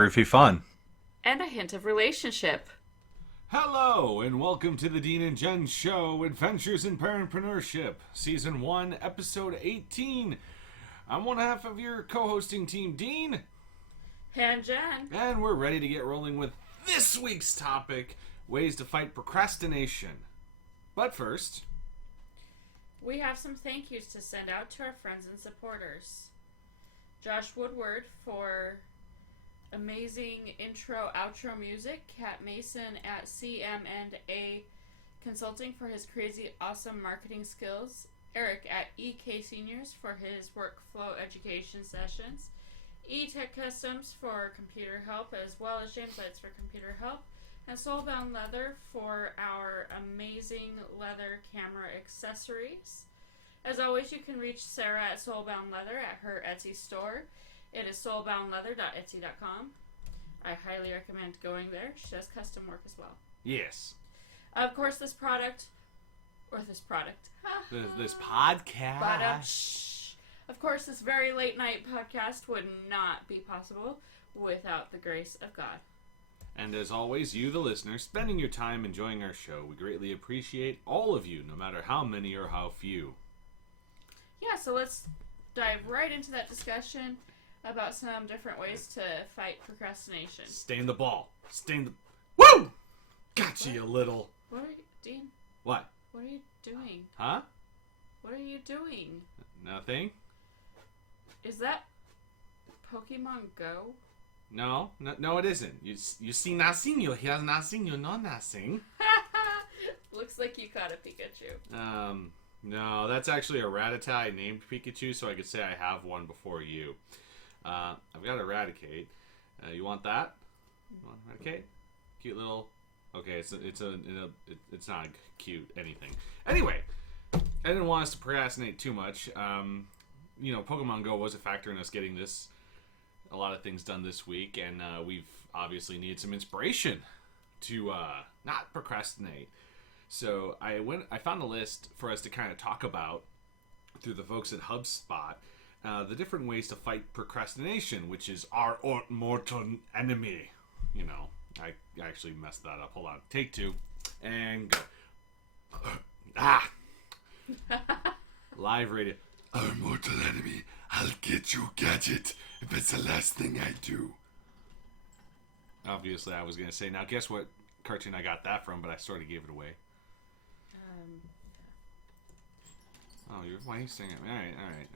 Goofy fun. And a hint of relationship. Hello, and welcome to the Dean and Jenn Show, Adventures in Parenthood, Season 1, Episode 18. I'm one half of your co-hosting team, Dean. And Jen. And we're ready to get rolling with this week's topic, ways to fight procrastination. But first, we have some thank yous to send out to our friends and supporters. Josh Woodward for amazing intro outro music, Kat Mason at CM&A Consulting for his crazy awesome marketing skills, Eric at EK Seniors for his workflow education sessions, E-Tech Customs for computer help, as well as James Lights for computer help, and Soulbound Leather for our amazing leather camera accessories. As always, you can reach Sarah at Soulbound Leather at her Etsy store. It is soulboundleather.etsy.com. I highly recommend going there. She does custom work as well. yes, Of course, this podcast. this podcast. Of course, this very late night podcast would not be possible without the grace of God. And as always, you, the listener, spending your time enjoying our show. We greatly appreciate all of you, no matter how many or how few. Yeah, so let's dive right into that discussion about some different ways to fight procrastination. Stay in the ball. Stay in the... Woo! Gotcha, you little... What are you, Dean? What? What are you doing? Huh? What are you doing? Nothing? Is that Pokemon Go? No, it isn't. You see nothing, you hear nothing, you know nothing. Looks like you caught a Pikachu. No, that's actually a Rattata I named Pikachu, so I could say I have one before you. I've got Eradicate. You want that? You want Eradicate? Cute little... Okay, it's not cute anything. Anyway, I didn't want us to procrastinate too much. Pokemon Go was a factor in us getting a lot of things done this week, and we've obviously needed some inspiration to not procrastinate. So I found a list for us to kind of talk about through the folks at HubSpot, the different ways to fight procrastination, which is our mortal enemy. I actually messed that up. Hold on. Take two. And go. Live radio. Our mortal enemy. I'll get you, Gadget, if it's the last thing I do. Obviously, I was going to say, now guess what cartoon I got that from, but I sort of gave it away. Why are you staring at me? All right.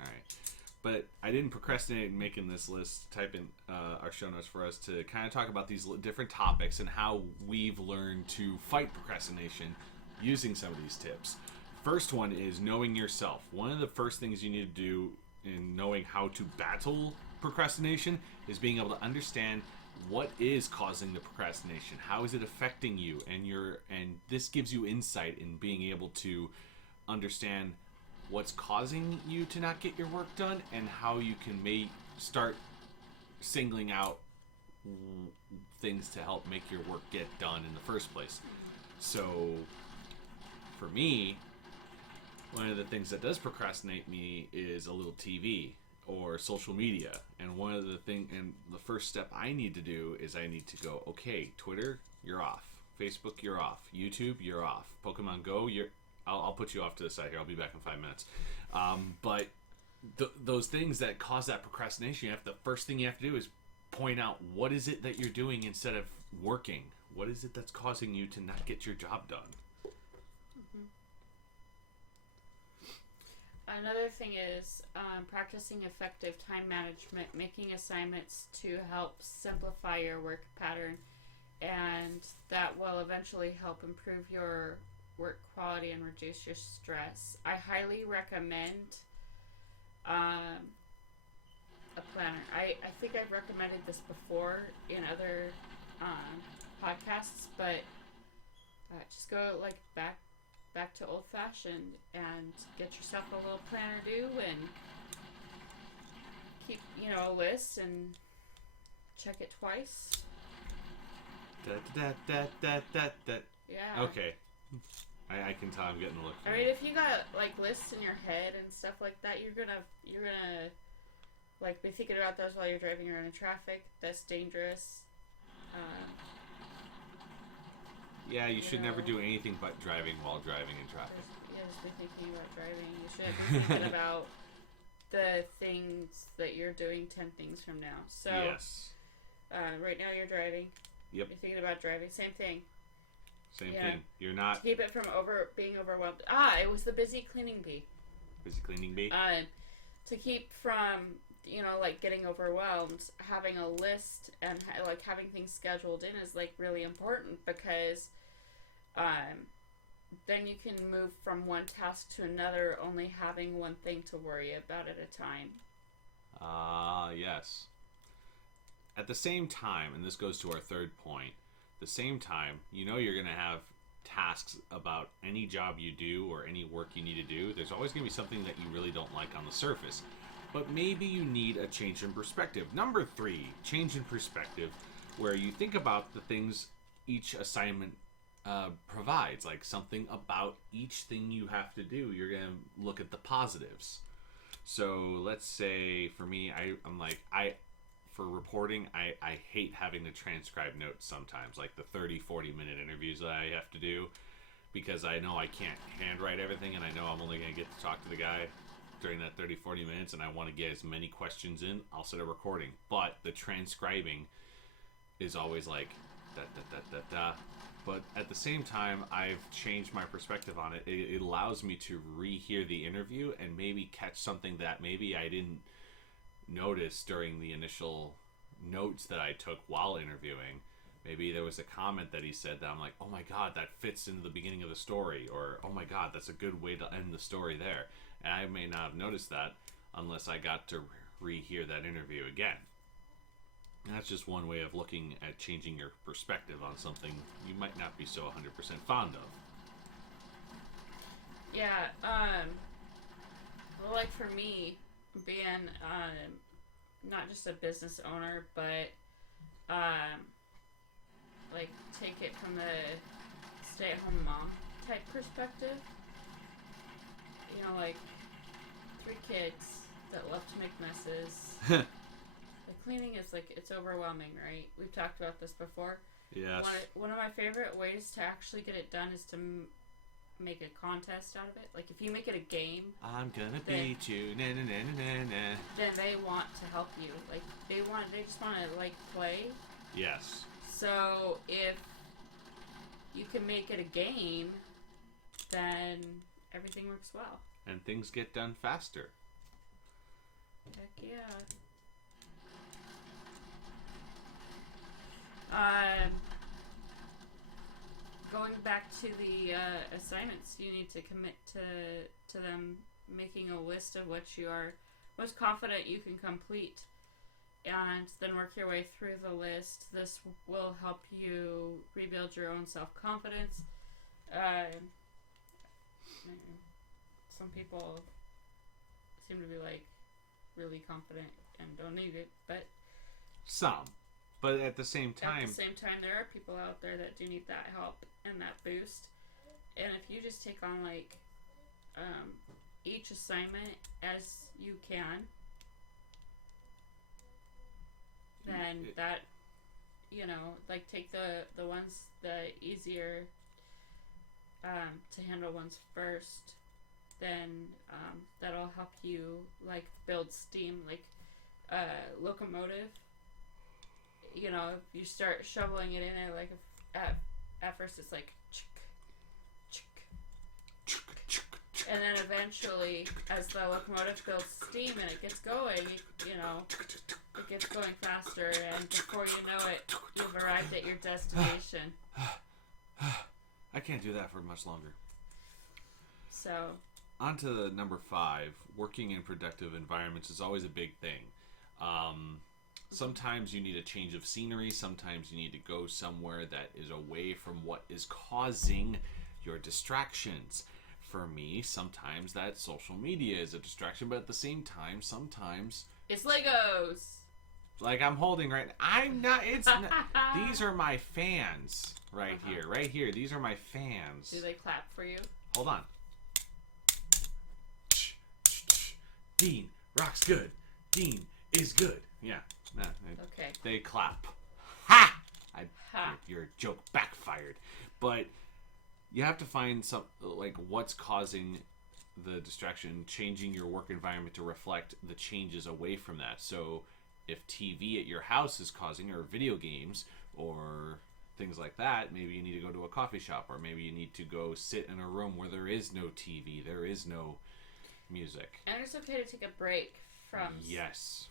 But I didn't procrastinate in making this list. Type in our show notes for us to kind of talk about these different topics and how we've learned to fight procrastination using some of these tips. First one is knowing yourself. One of the first things you need to do in knowing how to battle procrastination is being able to understand what is causing the procrastination. How is it affecting you? And this gives you insight in being able to understand what's causing you to not get your work done and how you can start singling out things to help make your work get done in the first place. So for me, one of the things that does procrastinate me is a little TV or social media. And the first step I need to do is I need to go, okay, Twitter, you're off. Facebook, you're off. YouTube, you're off. Pokemon Go, I'll put you off to the side here. I'll be back in 5 minutes. But those things that cause that procrastination, the first thing you have to do is point out what is it that you're doing instead of working. What is it that's causing you to not get your job done? Another thing is practicing effective time management, making assignments to help simplify your work pattern, and that will eventually help improve your work quality and reduce your stress. I highly recommend a planner. I think I've recommended this before in other podcasts, but just go back to old fashioned and get yourself a little planner due and keep a list and check it twice. Yeah. Okay. I can tell I'm getting a look. I mean, if you got lists in your head and stuff like that, you're gonna Like, be thinking about those while you're driving around in traffic. That's dangerous. Yeah, you should never do anything but driving while driving in traffic. Just be thinking about driving. You should be thinking about the things that you're doing 10 things from now. So, yes. Right now you're driving. Yep. You're thinking about driving. Same thing. Same thing. You're not... To keep it from being overwhelmed. It was the busy cleaning bee. Busy cleaning bee? To keep from, like, getting overwhelmed, having a list and, like, having things scheduled in is, like, really important because then you can move from one task to another only having one thing to worry about at a time. Yes. At the same time, and this goes to our third point, the same time, you're going to have tasks about any job you do or any work you need to do. There's always going to be something that you really don't like on the surface. But maybe you need a change in perspective. Number 3, change in perspective, where you think about the things each assignment provides, like something about each thing you have to do. You're going to look at the positives. So let's say for me, for reporting, I hate having to transcribe notes sometimes, like the 30-40 minute interviews that I have to do, because I know I can't handwrite everything, and I know I'm only going to get to talk to the guy during that 30-40 minutes, and I want to get as many questions in. I'll set a recording, but the transcribing is always like da. But at the same time, I've changed my perspective on it. It allows me to rehear the interview and maybe catch something that maybe I didn't notice during the initial notes that I took while interviewing. Maybe there was a comment that he said that I'm like, oh my god, that fits into the beginning of the story, or oh my god, that's a good way to end the story there. And I may not have noticed that unless I got to rehear that interview again. And that's just one way of looking at changing your perspective on something you might not be so 100% fond of. Yeah, well, like for me, being not just a business owner, but like take it from the stay-at-home mom type perspective. Like 3 kids that love to make messes. The cleaning is like, it's overwhelming, right? We've talked about this before. Yes. One of my favorite ways to actually get it done is to make a contest out of it. Like, if you make it a game, I'm gonna beat you, na na na na na. Then they want to help you. Like, they just want to, like, play. Yes. So if you can make it a game, then everything works well. And things get done faster. Heck yeah. Going back to the assignments, you need to commit to them making a list of what you are most confident you can complete, and then work your way through the list. This will help you rebuild your own self-confidence. Some people seem to be like really confident and don't need it, but at the same time, there are people out there that do need that help and that boost. And if you just take on like each assignment as you can, then that, like, take the ones, the easier to handle ones first, then that'll help you like build steam. Like locomotive, if you start shoveling it in there, like at first it's like and then eventually, as the locomotive builds steam and it gets going, it gets going faster, and before you know it, you've arrived at your destination. I can't do that for much longer. So, on to number 5. Working in productive environments is always a big thing. Sometimes you need a change of scenery. Sometimes you need to go somewhere that is away from what is causing your distractions. For me, sometimes that social media is a distraction, but at the same time, sometimes it's Legos. Like I'm holding right now. I'm not. It's not. These are my fans right here. Right here. These are my fans. Do they clap for you? Hold on. Dean rocks good. Dean is good. Yeah. Okay. They clap. Ha! Ha. Your joke backfired. But you have to find some, like, what's causing the distraction, changing your work environment to reflect the changes away from that. So if TV at your house is causing, or video games, or things like that, maybe you need to go to a coffee shop, or maybe you need to go sit in a room where there is no TV, there is no music. And it's okay to take a break from... Yes.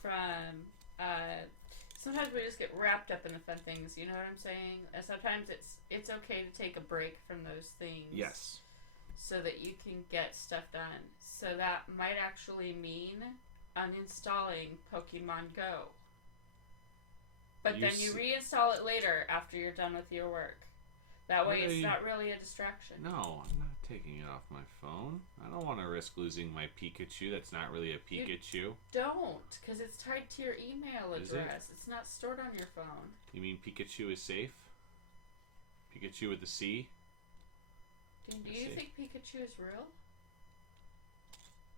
Sometimes we just get wrapped up in the fun things, you know what I'm saying? And sometimes it's okay to take a break from those things. Yes. So that you can get stuff done. So that might actually mean uninstalling Pokemon Go. But then you reinstall it later after you're done with your work. That way it's not really a distraction. No, I'm not taking it off my phone. I don't want to risk losing my Pikachu. That's not really a Pikachu. You don't, because it's tied to your email address. It's not stored on your phone. You mean Pikachu is safe? Pikachu with a C? Do you think Pikachu is real?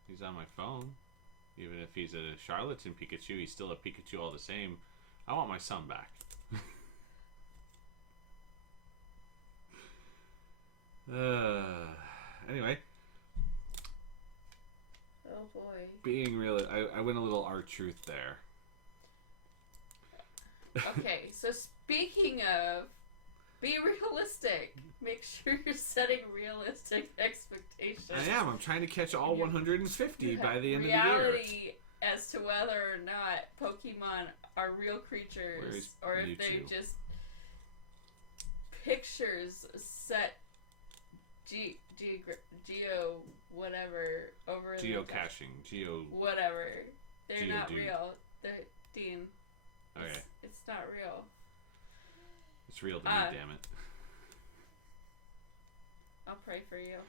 He's on my phone. Even if he's a charlatan Pikachu, he's still a Pikachu all the same. I want my son back. Anyway. Oh boy. Being real, I went a little R-truth there. Okay, so speaking of, be realistic. Make sure you're setting realistic expectations. I am. I'm trying to catch all 150 by the end of the year. Reality as to whether or not Pokemon are real creatures, or if they're just pictures set geo whatever over geocaching, whatever. They're not Geodude. real. They're Dean. Okay. It's not real. It's real to me, damn it. I'll pray for you.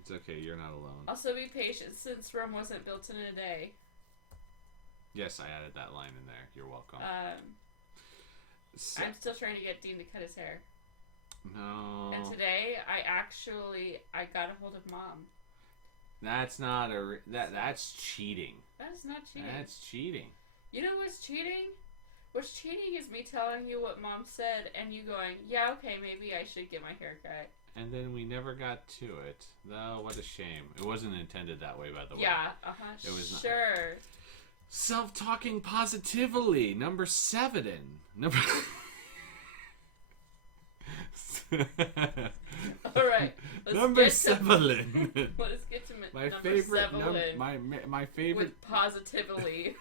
It's okay, you're not alone. Also be patient, since Rome wasn't built in a day. Yes, I added that line in there. You're welcome. I'm still trying to get Dean to cut his hair. No. And today, I got a hold of Mom. That's not that's cheating. That's not cheating. That's cheating. You know what's cheating? What's cheating is me telling you what Mom said, and you going, yeah, okay, maybe I should get my hair cut. And then we never got to it. No, what a shame. It wasn't intended that way, by the way. Yeah, It was sure. Not. Self-talking positively. Number 7. All right. Number 7. Let's get to my number favorite. 7. My favorite. With positively.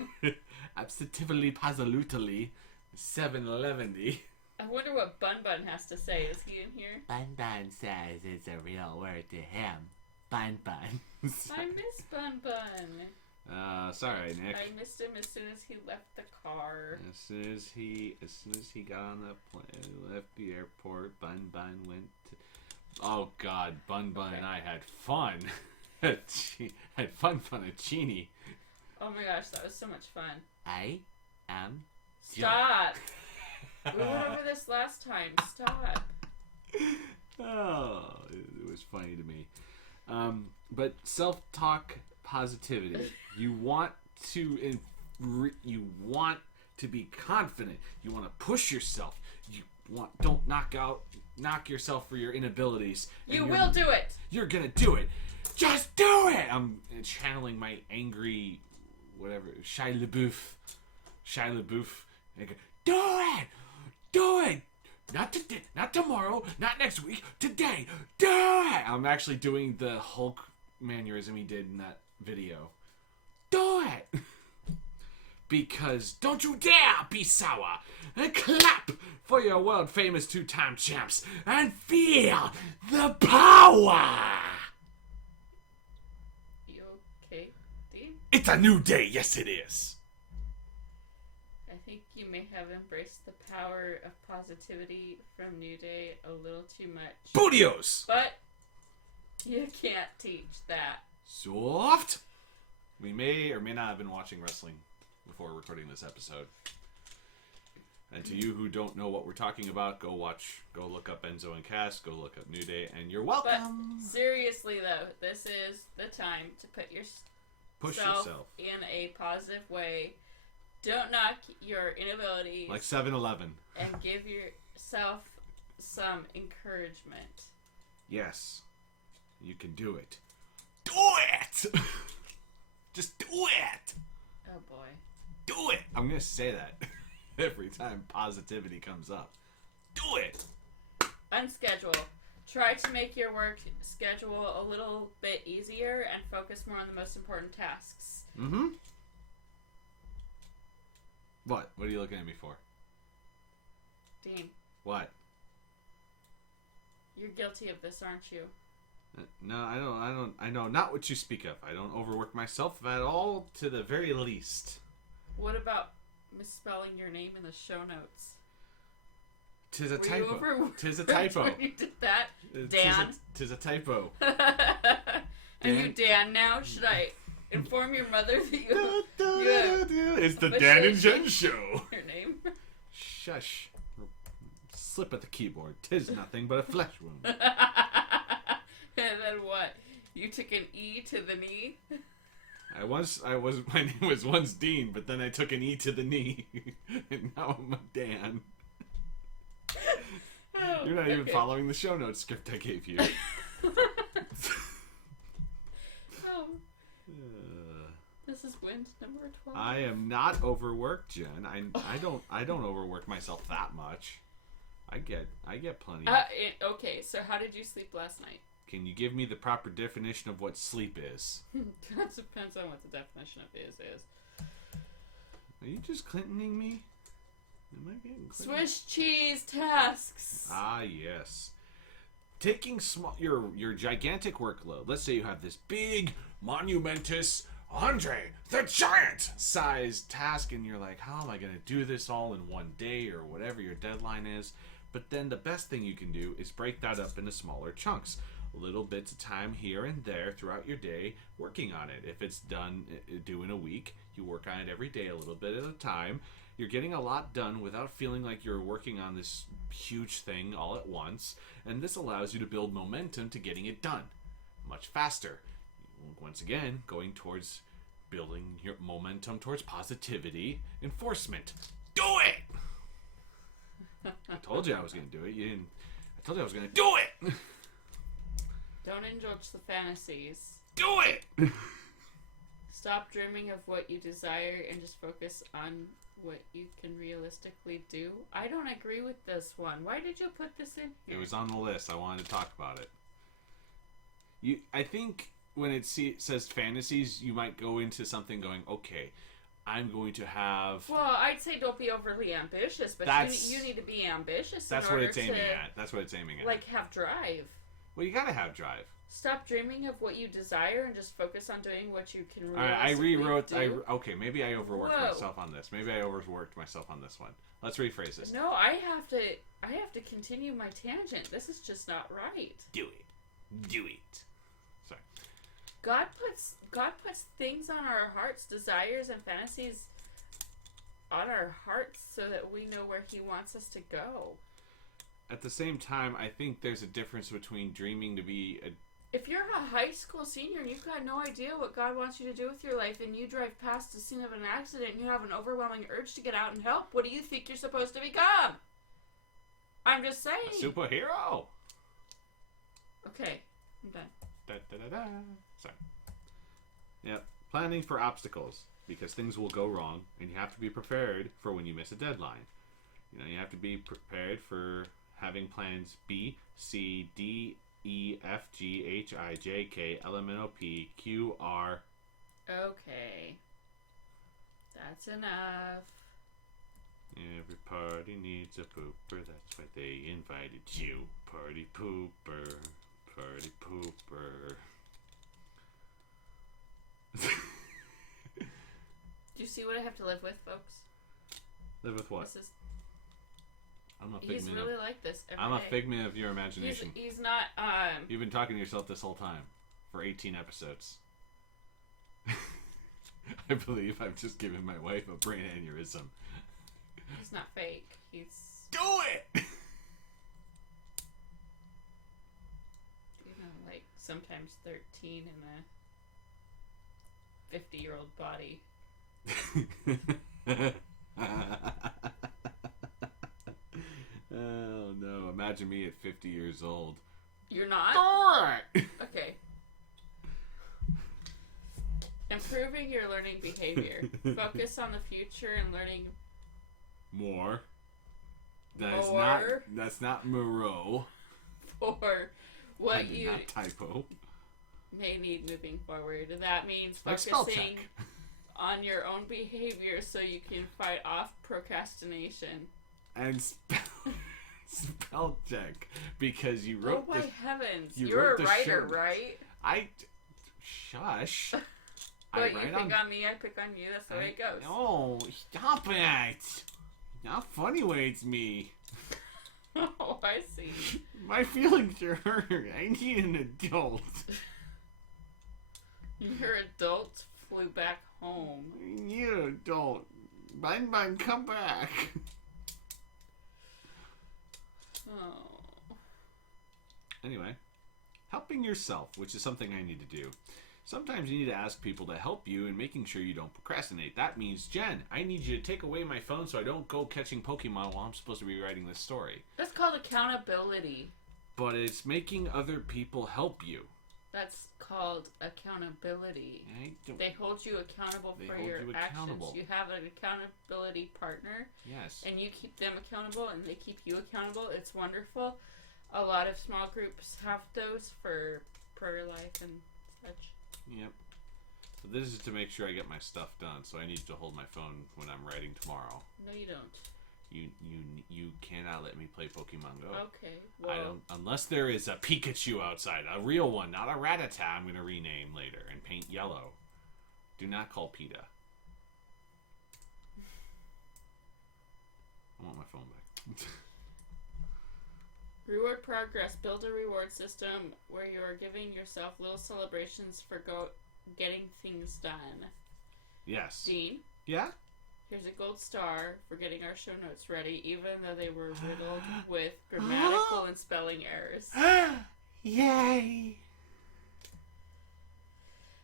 Absolutely, positively. 711. I wonder what Bun Bun has to say. Is he in here? Bun Bun says it's a real word to him. Bun Bun. I miss Bun Bun. Sorry, Nick. I missed him as soon as he left the car. As soon as he got on the plane, left the airport, Bun Bun went to... Oh God, Bun Bun and I had fun. had fun at Chini. Oh my gosh, that was so much fun. I am... Stop! We went over this last time. Stop. Oh, it was funny to me. But self-talk positivity. You want to be confident. You want to push yourself. Don't knock yourself for your inabilities. You will do it. You're gonna do it. Just do it. I'm channeling my angry, whatever, Shia LaBeouf. And I go, do it. Not today, not tomorrow, not next week. Today, do it. I'm actually doing the Hulk mannerism he did in that video. Do it. Because don't you dare be sour. And clap for your world famous 2-time champs and feel the power. You okay, Dean? It's a new day. Yes, it is. I think you may have embraced the power of positivity from New Day a little too much. Bootios. But you can't teach that. Soft. We may or may not have been watching wrestling before recording this episode. And to you who don't know what we're talking about, go look up Enzo and Cass, go look up New Day, and you're welcome. But seriously though, this is the time to put your Push yourself. in a positive way. Don't knock your inabilities. Like 7-Eleven. And give yourself some encouragement. Yes. You can do it. Do it! Just do it! Oh boy. Do it! I'm going to say that every time positivity comes up. Do it! Unschedule. Try to make your work schedule a little bit easier and focus more on the most important tasks. Mm-hmm. What? What are you looking at me for? Dean. What? You're guilty of this, aren't you? No, I know not what you speak of. I don't overwork myself at all, to the very least. What about misspelling your name in the show notes? Tis a Were typo. you overworked Tis a typo. when you did that, Dan? Tis a typo. And you Dan now? Should I inform your mother that you have It's the Dan and Jenn show. your name? Shush. Slip at the keyboard. Tis nothing but a flesh wound. And then what? You took an E to the knee? My name was once Dean, but then I took an E to the knee. And now I'm a Dan. Oh, You're not even following the show notes script I gave you. Oh. This is wind number 12. I am not overworked, Jen. I don't overwork myself that much. I get plenty. Okay, so how did you sleep last night? Can you give me the proper definition of what sleep is? That depends on what the definition of is. Are you just Clintoning me? Am I getting Clinton? Swiss cheese tasks. Ah, yes. Taking your gigantic workload. Let's say you have this big, monumentous, Andre the Giant sized task, and you're like, how am I going to do this all in one day or whatever your deadline is? But then the best thing you can do is break that up into smaller chunks. Little bits of time here and there throughout your day working on it. If it's done due in a week, you work on it every day a little bit at a time. You're getting a lot done without feeling like you're working on this huge thing all at once, and this allows you to build momentum to getting it done much faster. Once again, going towards building your momentum towards positivity, enforcement. Do it! I told you I was going to do it. You didn't. I told you I was going to do it! Don't indulge the fantasies. Do it! Stop dreaming of what you desire and just focus on what you can realistically do. I don't agree with this one. Why did you put this in here? It was on the list. I wanted to talk about it. I think when it says fantasies, you might go into something going, okay, I'm going to have... Well, I'd say don't be overly ambitious, but you need to be ambitious That's in what order it's aiming to, at. That's what it's aiming at. like, have drive. Well, you gotta have drive. Stop dreaming of what you desire and just focus on doing what you can realistically Alright, I rewrote... do. Okay, maybe I overworked myself on this. Maybe I overworked myself on this one. Let's rephrase this. No, I have to continue my tangent. This is just not right. Do it. Do it. Sorry. God puts things on our hearts, desires and fantasies on our hearts so that we know where He wants us to go. At the same time, I think there's a difference between dreaming to be a... If you're a high school senior and you've got no idea what God wants you to do with your life and you drive past the scene of an accident and you have an overwhelming urge to get out and help, what do you think you're supposed to become? I'm just saying. A superhero! Okay, I'm done. Da, da, da, da. Sorry. Yep. Planning for obstacles, because things will go wrong, and you have to be prepared for when you miss a deadline. You know, you have to be prepared for having plans B, C, D, E, F, G, H, I, J, K, L, M, N, O, P, Q, R. Okay. That's enough. Every party needs a pooper, that's why they invited you. Party pooper, party pooper. Do you see what I have to live with, folks? Live with what? This is, I'm a he's figment really of, like this every I'm a day. figment of your imagination. He's not, You've been talking to yourself this whole time for 18 episodes. I believe I've just given my wife a brain aneurysm. he's not fake. He's, Do it! like, sometimes 13 in a 50-year-old body. Oh no, imagine me at 50 years old. You're not? Okay. Improving your learning behavior. Focus on the future and learning More. More. That's not Moreau. for what I did you not typo. may need moving forward. That means Like spell focusing check. on your own behavior so you can fight off procrastination. And spell check because you wrote Oh my the heavens. you You're wrote a the writer, show. right? Shush. But you pick on me, I pick on you. That's the way it goes. No, stop it. Not funny way it's me. Oh, I see. My feelings are hurt. I need an adult. Your adult flew back home. I need an adult. Bang, come back. Oh. Anyway, helping yourself, which is something I need to do. Sometimes you need to ask people to help you in making sure you don't procrastinate. That means, Jen, I need you to take away my phone so I don't go catching Pokemon while I'm supposed to be writing this story. That's called accountability. But it's making other people help you. That's called accountability. They hold you accountable for your actions. You have an accountability partner. Yes. And you keep them accountable and they keep you accountable. It's wonderful. A lot of small groups have those for prayer life and such. Yep. So this is to make sure I get my stuff done. So I need to hold my phone when I'm writing tomorrow. No, you don't. You cannot let me play Pokemon Go. Okay. Well, I don't unless there is a Pikachu outside, a real one, not a Rattata. I'm gonna rename later and paint yellow. Do not call PETA. I want my phone back. reward progress. Build a reward system where you are giving yourself little celebrations for getting things done. Yes. Dean, Yeah? here's a gold star for getting our show notes ready, even though they were riddled with grammatical and spelling errors. Yay!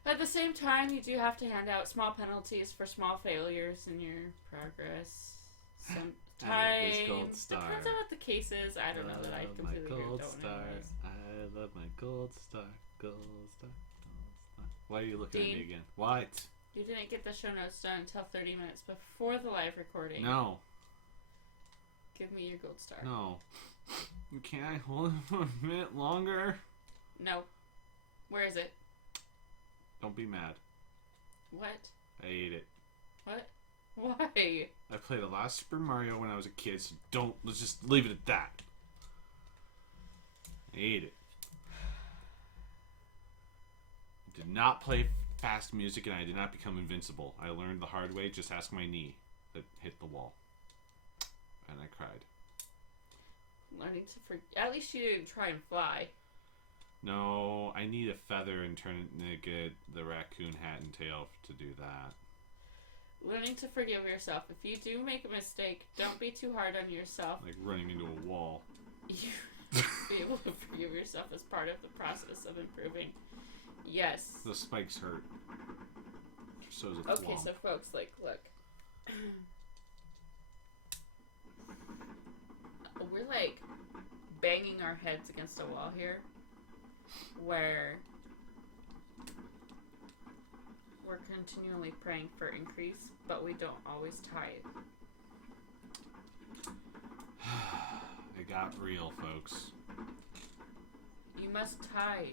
At the same time, you do have to hand out small penalties for small failures in your progress. Sometimes this gold star. depends on what the case is. I don't know that I completely my gold don't star. know this. I love my gold star. Gold star. Gold star. Why are you looking at Dean. me again? What? You didn't get the show notes done until 30 minutes before the live recording. No. Give me your gold star. No. Can I hold it for a minute longer? No. Where is it? Don't be mad. What? I ate it. What? Why? I played the last Super Mario when I was a kid, so let's just leave it at that. I ate it. I did not play fast music and I did not become invincible. I learned the hard way, just ask my knee that hit the wall. And I cried. Learning to forget. At least you didn't try and fly. No, I need a feather and turn it and get the raccoon hat and tail to do that. Learning to forgive yourself. If you do make a mistake, don't be too hard on yourself. Like running into a wall. You be able to forgive yourself as part of the process of improving. Yes. The spikes hurt. So does a Okay, thwomp. so folks, like, look. We're like banging our heads against a wall here where we're continually praying for increase, but we don't always tithe. It got real, folks. You must tithe.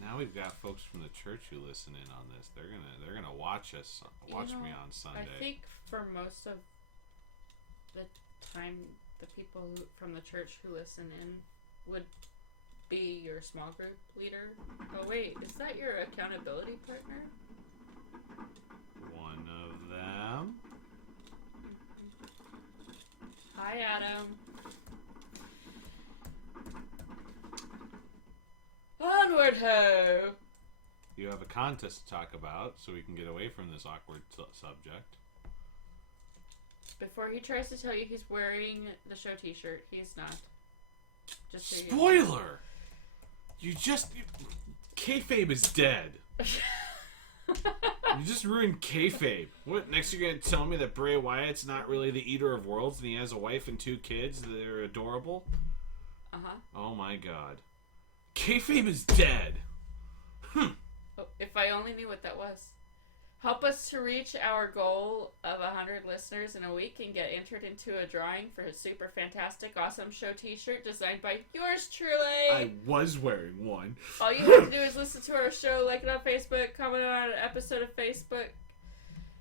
Now we've got folks from the church who listen in on this. They're gonna watch me on Sunday. I think for most of the time, the people from the church who listen in would be your small group leader. Oh wait, is that your accountability partner? One of them. Hi, Adam. Onward ho! You have a contest to talk about, so we can get away from this awkward subject. Before he tries to tell you he's wearing the show t-shirt, he's not. Just so you know. Spoiler! Kayfabe is dead. You just ruined kayfabe. What, next you're gonna tell me that Bray Wyatt's not really the eater of worlds and he has a wife and 2 kids that are adorable? Uh-huh. Oh my god. Kayfabe is dead. Oh, if I only knew what that was. Help us to reach our goal of 100 listeners in a week and get entered into a drawing for a super fantastic, awesome show t-shirt designed by yours truly. I was wearing one. All you have to do is listen to our show, like it on Facebook, comment on an episode of Facebook,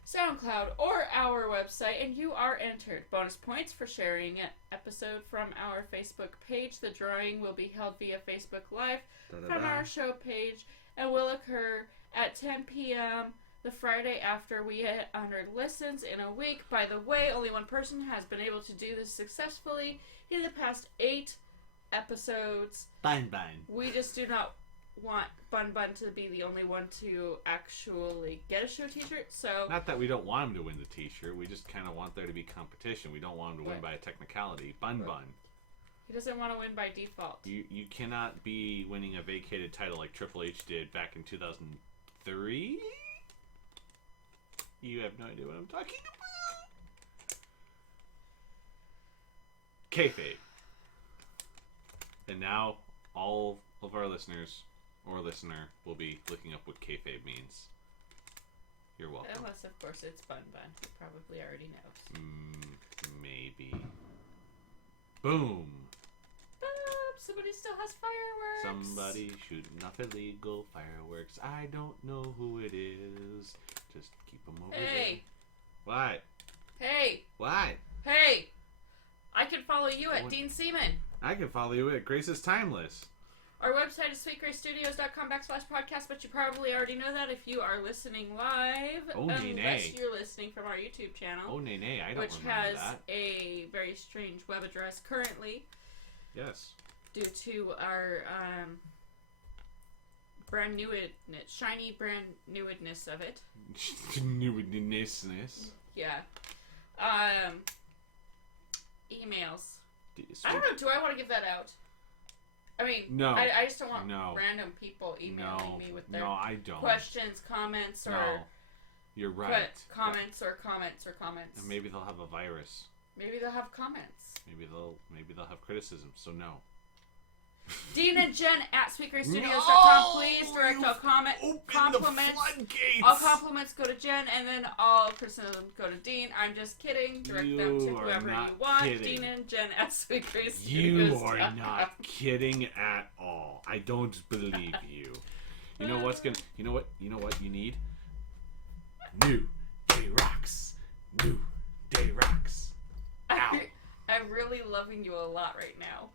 SoundCloud, or our website, and you are entered. Bonus points for sharing an episode from our Facebook page. The drawing will be held via Facebook Live from our show page and will occur at 10 p.m. the Friday after we hit 100 listens in a week. By the way, only one person has been able to do this successfully in the past 8 episodes. Bun. We just do not want Bun to be the only one to actually get a show t-shirt, so... Not that we don't want him to win the t-shirt, we just kind of want there to be competition. We don't want him to win Right. by a technicality. Bun. He doesn't want to win by default. You cannot be winning a vacated title like Triple H did back in 2003? You have no idea what I'm talking about. Kayfabe. And now all of our listeners or listener will be looking up what kayfabe means. You're welcome. Unless, of course, it's Bun. He probably already knows. Maybe. Boom. Somebody still has fireworks. Somebody shooting off illegal fireworks. I don't know who it is. Just keep them over there. Hey. What? Hey. What? Hey. I can follow you at What? Dean Seaman. I can follow you at Grace is Timeless. Our website is sweetgracestudios.com/podcast, but you probably already know that if you are listening live. Oh, unless nay. you're listening from our YouTube channel. Oh, nay, I don't which remember has that. a very strange web address currently Yes. due to our brand newedness, shiny brand newedness of it. Newness. Yeah. Emails. I don't know. Do I want to give that out? I mean, No. I just don't want No. random people emailing me with their I don't. questions, comments, or No. You're right. comments or comments. And maybe they'll have a virus. Maybe they'll have comments. Maybe they'll have criticism. So no. Dean and Jenn at sweetgracestudios.com. Please direct all Open compliments. the floodgates. All compliments go to Jenn, and then all criticism go to Dean. I'm just kidding. Direct them to You are whoever you not want. kidding. Dean and Jenn at sweetgracestudios.com. You are not kidding at all. I don't believe you. You know what's gonna? You know what you need? New Day Rocks. New Day Rocks. Ow. I'm really loving you a lot right now.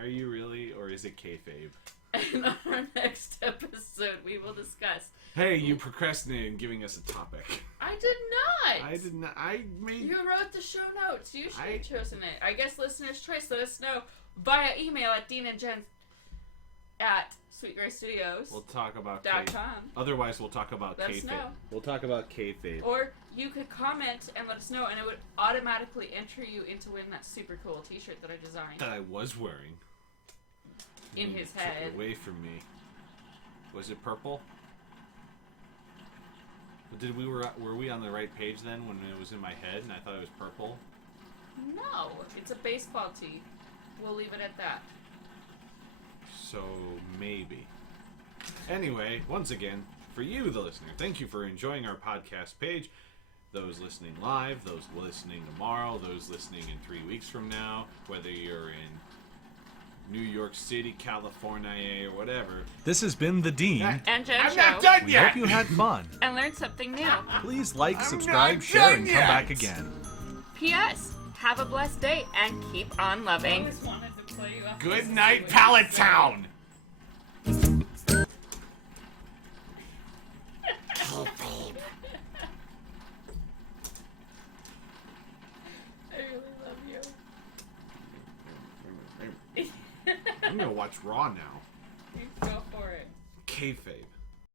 Are you really, or is it kayfabe? And on our next episode, we will discuss. Hey, you procrastinated giving us a topic. I did not. I did not. I made. You wrote the show notes. You should have chosen it. I guess listener's choice. Let us know via email at deanandjen at sweetgracestudios.com. We'll talk about Otherwise, we'll talk about Let us kayfabe. know. We'll talk about kayfabe. Or you could comment and let us know, and it would automatically enter you into winning that super cool T-shirt that I designed. That I was wearing. In his Took head. it away from me. Was it purple? Were we on the right page then when it was in my head and I thought it was purple? No, it's a baseball tee. We'll leave it at that. So maybe. Anyway, once again, for you, the listener, thank you for enjoying our podcast page. Those listening live, those listening tomorrow, those listening in 3 weeks from now, whether you're in New York City, California, or whatever. This has been the Dean. And Jen I'm Show. not done We yet! hope you had fun. And learned something new. Please like, I'm subscribe, not share, done and yet. come back again. P.S. Have a blessed day and keep on loving. Good night, Pallet Town! I really love you. I'm gonna watch Raw now. Go for it. Kayfabe.